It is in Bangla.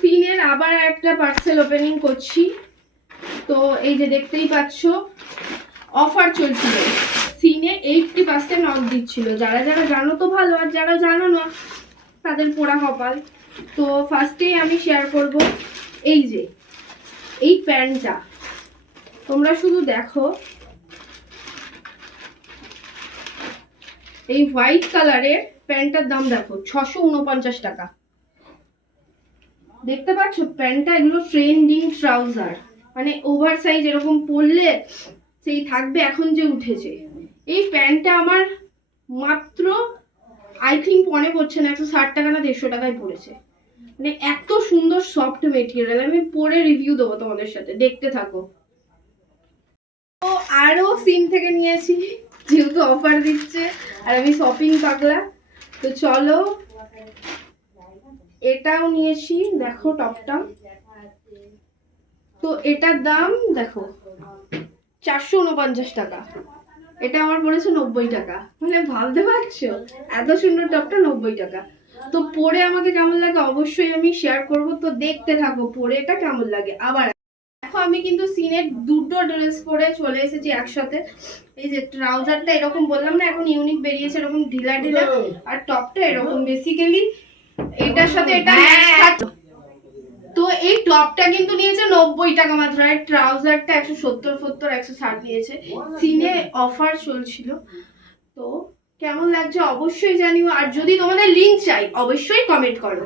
সিনের আবার একটা পার্সেল ওপেনিং করছি। তো এই যে দেখতেই পাচ্ছ অফার চলছিল, সিনে 80% অফ দিচ্ছিল। যারা যারা জানো তো ভালো, আর যারা জানো না তাদের পোড়া কপাল। তো ফার্স্টেই আমি শেয়ার করব এই যে এই প্যান্টটা, তোমরা শুধু দেখো, এই হোয়াইট কালারের প্যান্টটার দাম দেখো 649 টাকা। দেখতে পাচ্ছ প্যান্টটা, এগুলো ট্রেন্ডিং ট্রাউজার, মানে ওভার সাইজ এরকম পরলে সেই থাকবে, এখন যে উঠেছে। এই প্যান্টটা আমার মাত্র আই থিঙ্ক মনে পড়ছে না 160 টাকা না 150 টাকায় পড়েছে। মানে এত সুন্দর সফট মেটেরিয়াল, আমি পরে রিভিউ দেবো তোমাদের সাথে, দেখতে থাকো। তো আরো সিম থেকে নিয়েছি, যেহেতু অফার দিচ্ছে আর আমি শপিং পাগলা। তো চলো, এটাও নিয়েছি, দেখো টপটা। তো এটার দাম দেখো 449 টাকা, এটা আমার পড়েছে 90 টাকা। মানে ভাবতে পারছো এত সুন্দর টপটা 90 টাকা। তো পরে আমাকে কেমন লাগে অবশ্যই আমি শেয়ার করব, তো দেখতে থাকো পরে এটা কেমন লাগে। আবার দেখো আমি কিন্তু সিনের দুটো ড্রেস পরে চলে এসেছি একসাথে। এই যে ট্রাউজারটা এরকম বললাম না এখন ইউনিক বেরিয়েছে, এরকম ঢিলা ঢিলা, আর টপটা এরকম বেসিক্যালি এটার সাথে এটা তো এই টপটা কিন্তু নিয়েছে 90 টাকা মাত্র, আর ট্রাউজারটা 170 160 নিয়েছে। সিনে অফার চলছিল। তো কেমন লাগছে অবশ্যই জানিও, আর যদি তোমাদের লিংক চাই অবশ্যই কমেন্ট করো।